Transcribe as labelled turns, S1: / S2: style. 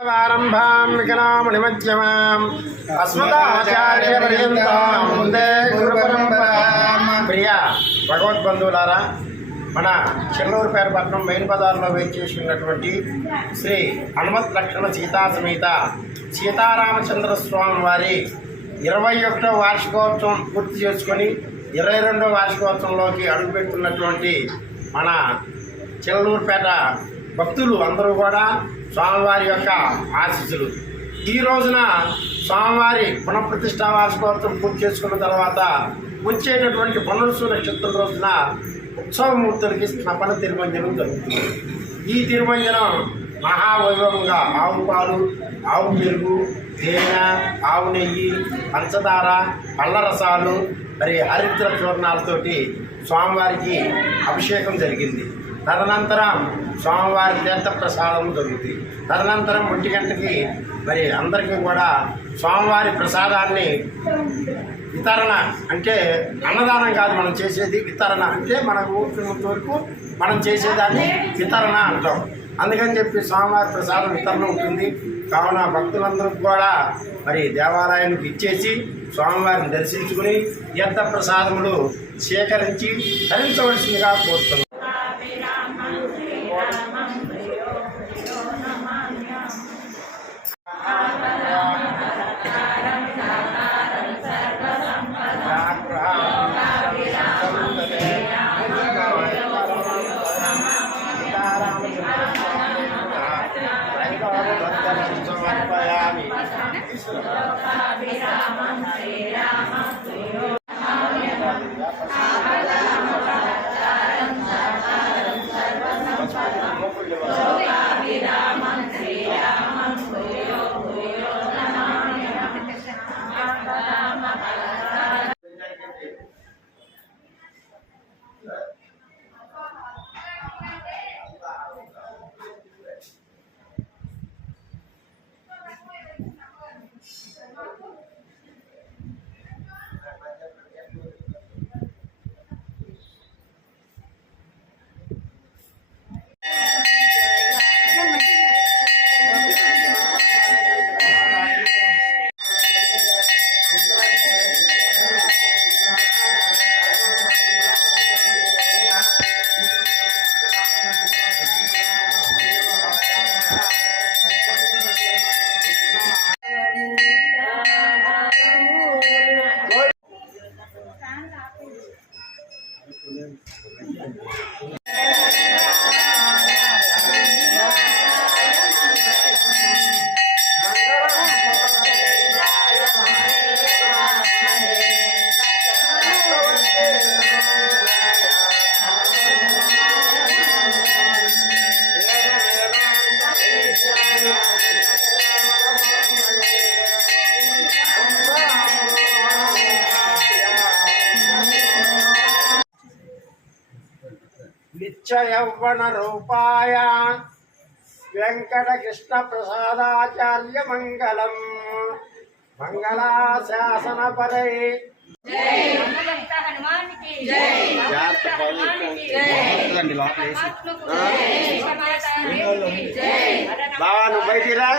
S1: ఆరంభాం వికరామణిమధ్యమాం అస్మదాచార్యపర్యంతం. వందే ప్రియ భగవద్బంధువులారా మన చెల్లూరుపేట పట్టణం మెయిన్ బజార్లో వేచేసి ఉన్నటువంటి శ్రీ హనుమత్ లక్ష్మణ సీతా సమేత సీతారామచంద్ర స్వామి వారి ఇరవై ఒకటో వార్షికోత్సవం పూర్తి చేసుకొని ఇరవై రెండో వార్షికోత్సవంలోకి అడుగుపెడుతున్నటువంటి మన చిల్లూరుపేట భక్తులు అందరూ కూడా స్వామివారి యొక్క ఆశీస్సులు. ఈ రోజున స్వామివారి పునఃప్రతిష్ట వార్షికోత్సవం పూర్తి చేసుకున్న తర్వాత వచ్చేటటువంటి పునరుసు నక్షత్రం రోజున ఉత్సవమూర్తులకి స్నపన తిరుమంజనం జరుగుతుంది. ఈ తిరుమంజనం మహావైభవంగా ఆవు పాలు ఆవు పెరుగు తేనె ఆవు నెయ్యి పంచదార పళ్ళ రసాలు మరి హరిద్ర చూర్ణాలతోటి స్వామివారికి అభిషేకం జరిగింది. తదనంతరం స్వామివారి తీర్థ ప్రసాదం దొరుకుతుంది తదనంతరం ఒంటి గంటకి మరి అందరికీ కూడా స్వామివారి ప్రసాదాన్ని వితరణ అంటే అన్నదానం కాదు మనం చేసేది వితరణ అంటే మన ఊరినంత వరకు మనం చేసేదాన్ని వితరణ అంటాం. అందుకని చెప్పి స్వామివారి ప్రసాదం వితరణ ఉంటుంది. కావున భక్తులందరూ కూడా మరి దేవాలయానికి ఇచ్చేసి స్వామివారిని దర్శించుకుని తీర్థ ప్రసాదములు సేకరించి ధరించవలసిందిగా కోరుతున్నాం సమర్పయామి నిత్యయౌవన రూపాయ వెంకటకృష్ణ ప్రసాదాచార్య మంగళం మంగళాశాసన పరే బావా నువ్వు బయటిరా